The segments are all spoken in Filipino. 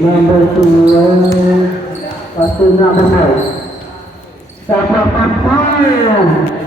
Number 2, pasti number 5. Siapa pemain?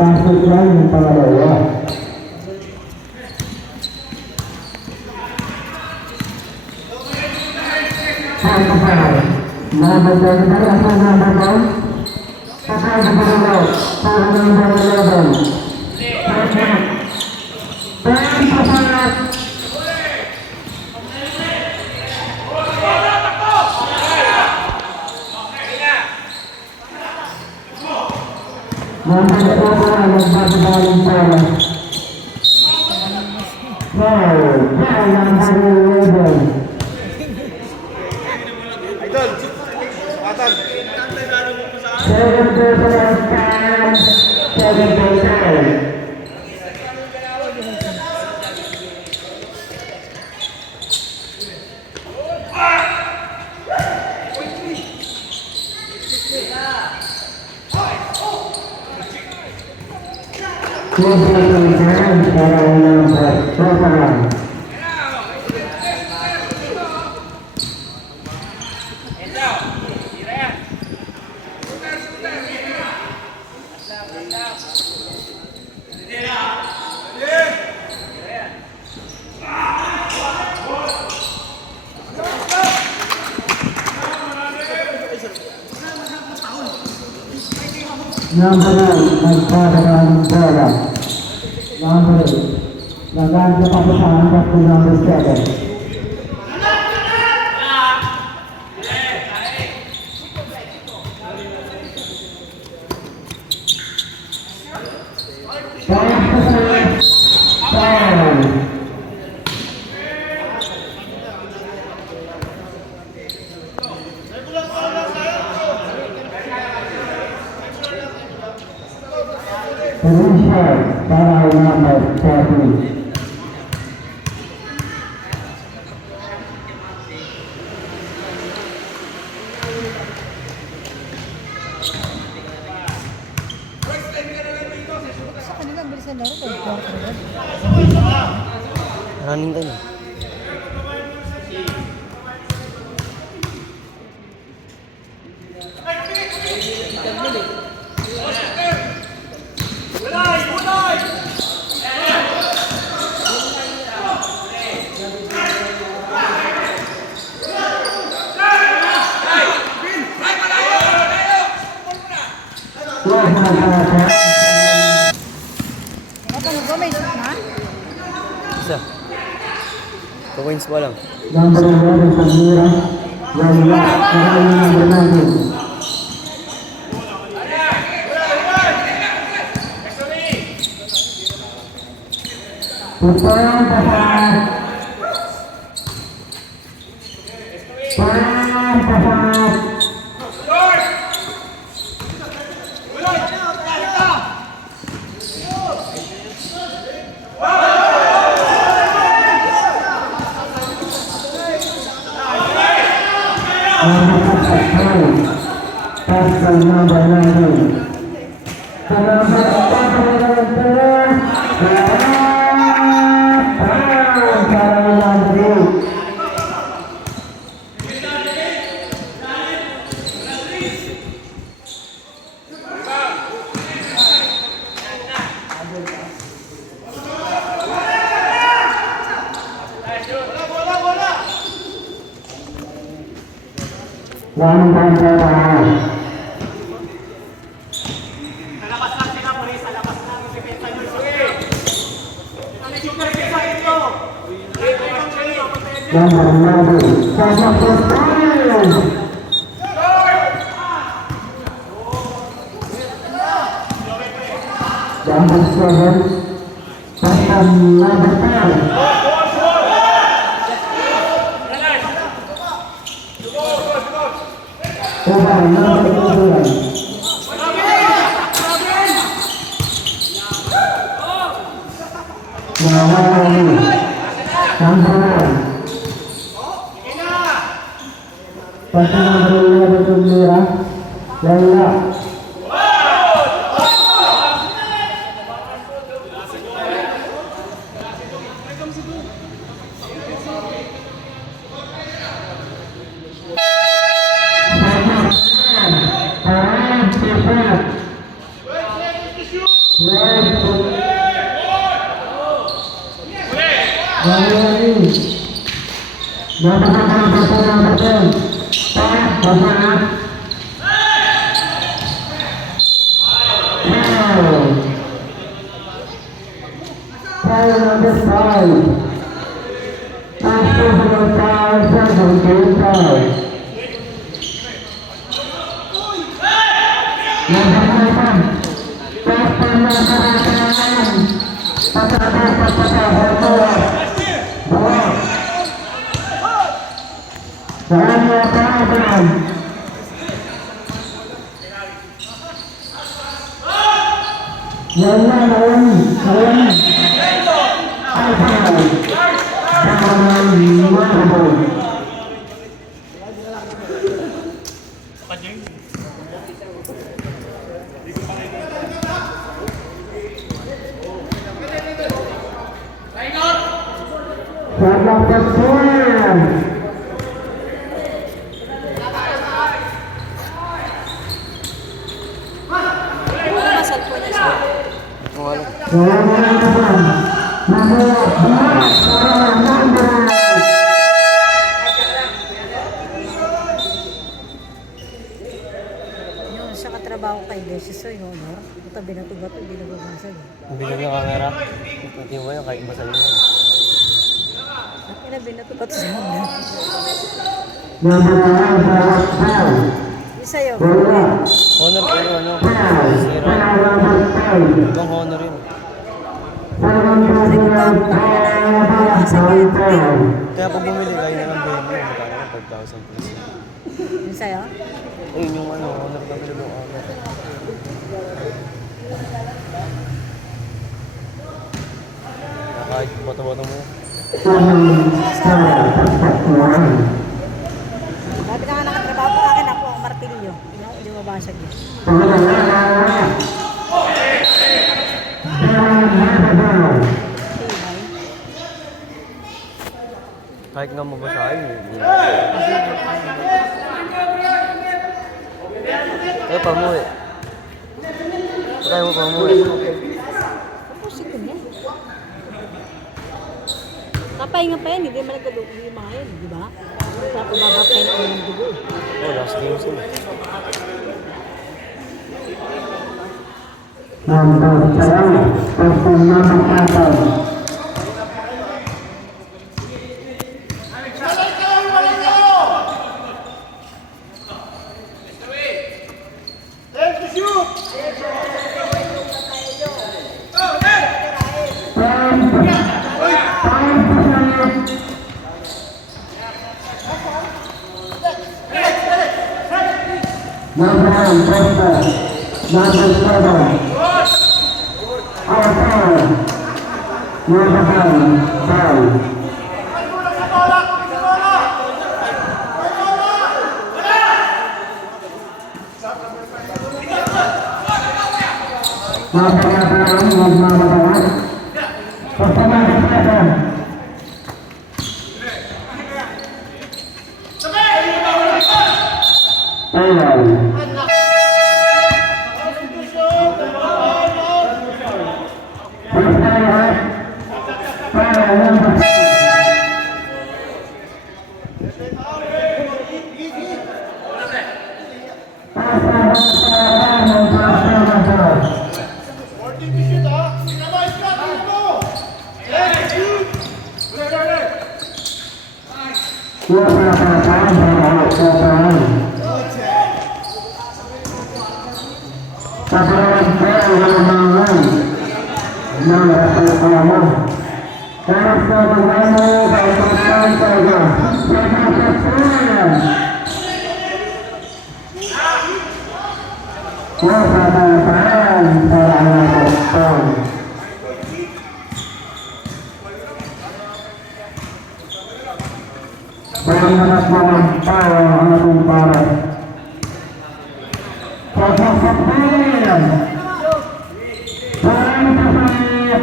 Pasok lang yung pangalawa. Number 9, nagpapakaroon ng bola. Number 8, naganda pa po sa hantas ng number 7. Para number 7. Sa kanila, bilisan laro. Running time. Ano ba, may shoot na? Isa. Coins pa lang. Number 11, Samira. Wala. Karami number 9. Putang pasal. Putang pasal. Pasal number 9. One time Lalabas lang sila, Maris. Lalabas lang yung depensa nyo. Sige! Ano yung depensa ito? number 11. Number 14. Number 7. Pasal number 10. Over number 11. Number 9. Pasal number 11 Samira. Laila. Number 5. Yun, sa katrabaho ko. kay beses sa yung honor. Tabi na ito ba ito, hindi nababasag. Ang bilang ng camera. Pati mo yun, kahit masal mo. At inabi na ito ba ito sa honor? Number 1, bawat foul. Yung sa'yo. Wala. Honor pero ano, Foul. zero. Foul number 5. Ibang honor yun. Second personal foul. Foul. Kaya pag bumili kayo na ng baby, magkano na 5,000 plus. Yung sa'yo? Ayun yung ano, honor na bilang ng honor. Kaya kahit boto-boto mo. Dati na nga nakatrabaho po akin, ako ang martilyo. Hindi mabasag yun. Tibay. Kahit nga mabasahin eh. Eh, pamuwi. Patay mo pamuwi. Pusik ko niya. Kapahinga pa yan, hindi man nagkadugo yung mga yun, di ba? Tapos babapay na yung dugo. Oh, last game sila. Number 7, person number 7. Number 1, Costa. Number 7. Outside. Number 9, foul. Napakataon, magmamataas. Costa number 7. Foul. Salamat mga tao ang ating para. Pasasapayan! Parang pasasapayan!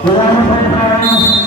Salamat